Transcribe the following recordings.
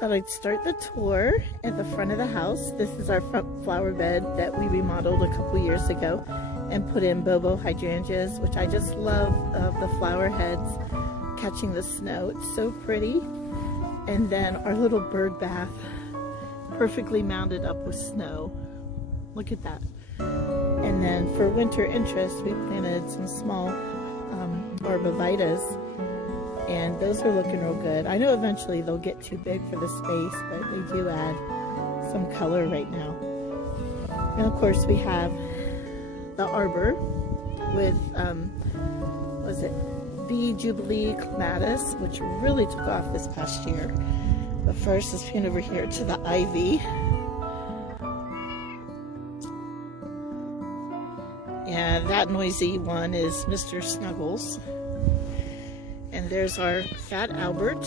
Thought I'd start the tour at the front of the house. This is our front flower bed that we remodeled a couple years ago and put in bobo hydrangeas, which I just love, the flower heads catching the snow. It's so pretty. And then our little bird bath, perfectly mounded up with snow. Look at that. And then for winter interest, we planted some small arborvitaes, and those are looking real good. I know eventually they'll get too big for the space, but they do add some color right now. And of course we have the arbor with, was it Bee Jubilee clematis, which really took off this past year. But first, let's pan over here to the ivy. Yeah, that noisy one is Mr. Snuggles. And there's our fat Albert,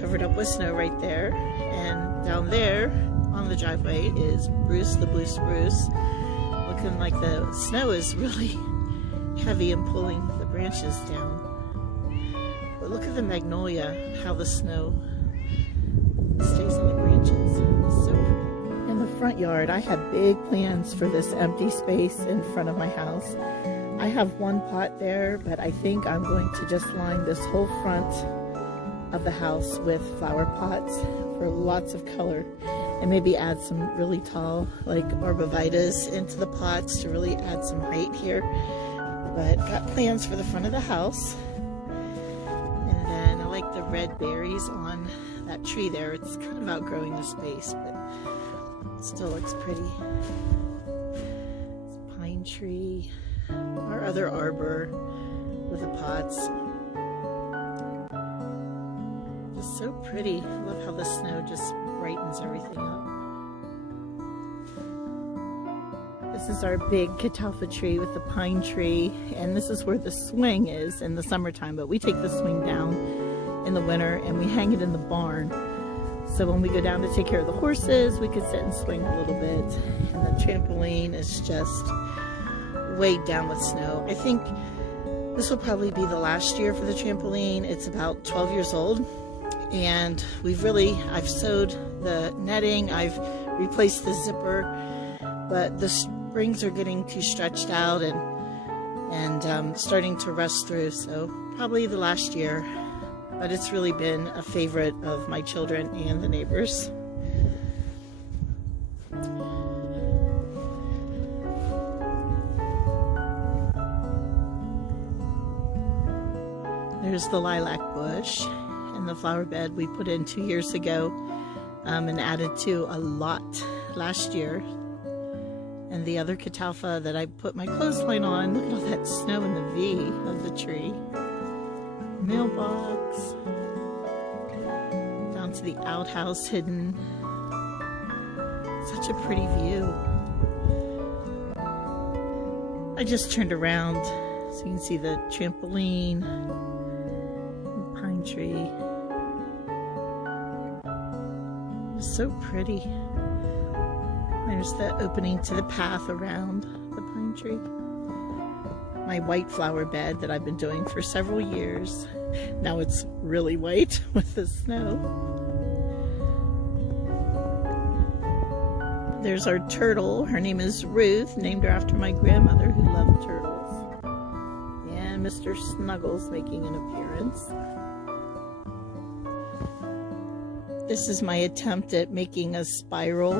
covered up with snow right there. And down there on the driveway is Bruce the Blue Spruce, looking like the snow is really heavy and pulling the branches down. But look at the magnolia, how the snow stays on the branches. It's so pretty. In the front yard, I have big plans for this empty space in front of my house. I have one pot there, but I think I'm going to just line this whole front of the house with flower pots for lots of color, and maybe add some really tall like arborvitaes into the pots to really add some height here. But got plans for the front of the house. And then I like the red berries on that tree there. It's kind of outgrowing the space, but it still looks pretty. It's a pine tree. Our other arbor with the pots. Just so pretty. I love how the snow just brightens everything up. This is our big catalpa tree with the pine tree, and this is where the swing is in the summertime, but we take the swing down in the winter and we hang it in the barn. So when we go down to take care of the horses, we could sit and swing a little bit. And the trampoline is just weighed down with snow. I think this will probably be the last year for the trampoline. It's about 12 years old, and I've sewed the netting, I've replaced the zipper, but the springs are getting too stretched out and starting to rust through, so probably the last year. But it's really been a favorite of my children and the neighbors. There's the lilac bush and the flower bed we put in 2 years ago and added to a lot last year. And the other catalpa that I put my clothesline on, look at all that snow in the V of the tree. Mailbox. Down to the outhouse hidden. Such a pretty view. I just turned around so you can see the trampoline, the pine tree. It's so pretty. There's the opening to the path around the pine tree. My white flower bed that I've been doing for several years. Now it's really white with the snow. There's our turtle. Her name is Ruth, named her after my grandmother who loved turtles. And Mr. Snuggles making an appearance. This is my attempt at making a spiral.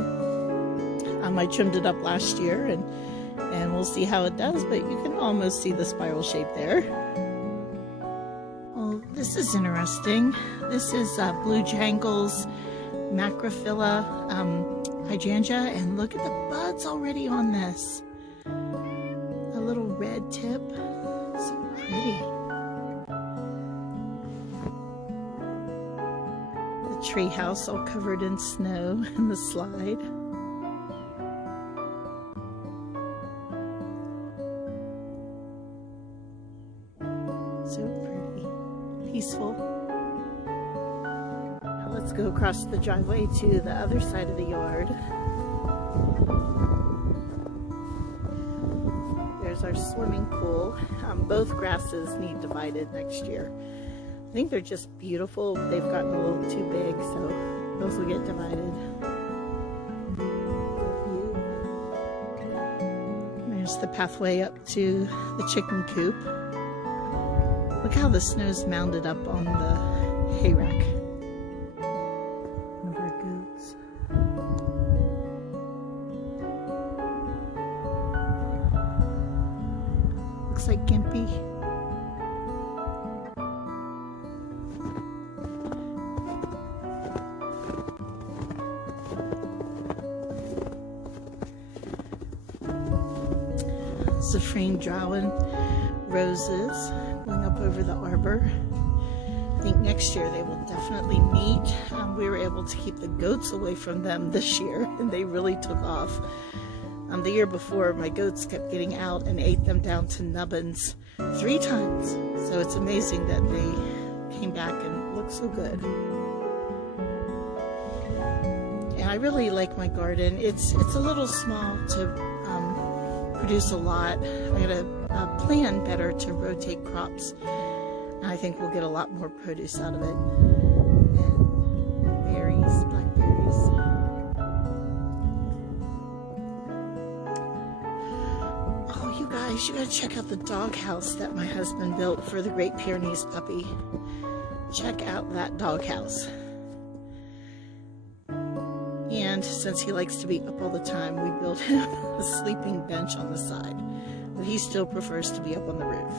I trimmed it up last year and we'll see how it does, but you can almost see the spiral shape there. Well, this is interesting. This is Blue Jangle's Macrophylla Hydrangea, and look at the buds already on this. A little red tip. So pretty. The tree house all covered in snow and the slide. So pretty, peaceful. Now let's go across the driveway to the other side of the yard. There's our swimming pool. Both grasses need divided next year. I think they're just beautiful. They've gotten a little too big, those will get divided. There's the pathway up to the chicken coop. Look how the snow's mounded up on the hay rack. One of our goats. Looks like Gimpy. Safrine Drowen roses going up over the arbor. I think next year they will definitely meet. We were able to keep the goats away from them this year, and they really took off. The year before, my goats kept getting out and ate them down to nubbins 3 times. So it's amazing that they came back and look so good. And I really like my garden. It's a little small to produce a lot. I gotta plan better to rotate crops. And I think we'll get a lot more produce out of it. And berries, blackberries. Oh, you guys, you gotta check out the doghouse that my husband built for the Great Pyrenees puppy. Check out that doghouse. And since he likes to be up all the time, we built him a sleeping bench on the side. But he still prefers to be up on the roof.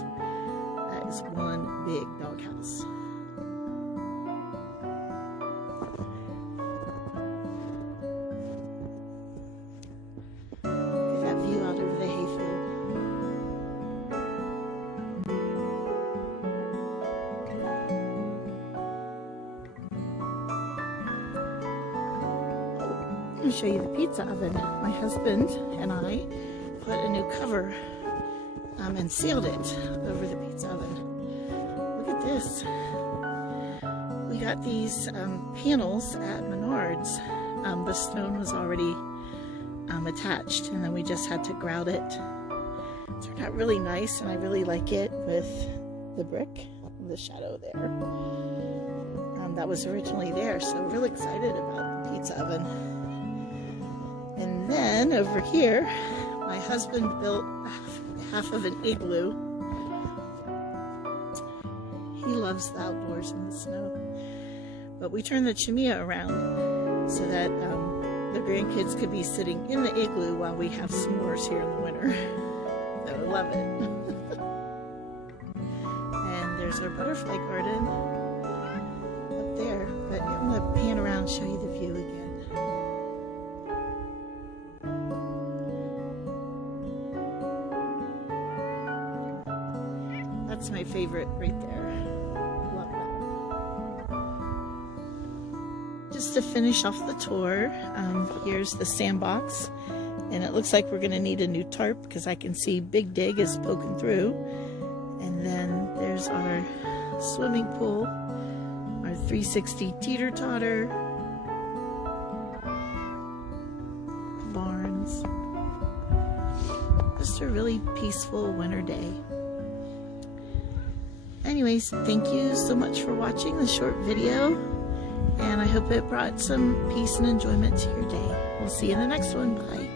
That is one big doghouse. Look at that view out over the hayfield. Let me show you the pizza oven. My husband and I put a new cover and sealed it over the pizza oven. Look at this. We got these panels at Menards. The stone was already attached, and then we just had to grout it. It turned out really nice, and I really like it with the brick, the shadow there. That was originally there, so we're really excited about the pizza oven. And then over here, my husband built half of an igloo. He loves the outdoors and the snow. But we turned the chimenea around so that the grandkids could be sitting in the igloo while we have s'mores here in the winter. They would love it. And there's our butterfly garden up there. But I'm going to pan around and show you the view again. That's my favorite right there. Love that. Just to finish off the tour, here's the sandbox. And it looks like we're going to need a new tarp because I can see Big Dig is poking through. And then there's our swimming pool, our 360 teeter-totter, barns. Just a really peaceful winter day. Anyways, thank you so much for watching the short video, and I hope it brought some peace and enjoyment to your day. We'll see you in the next one. Bye.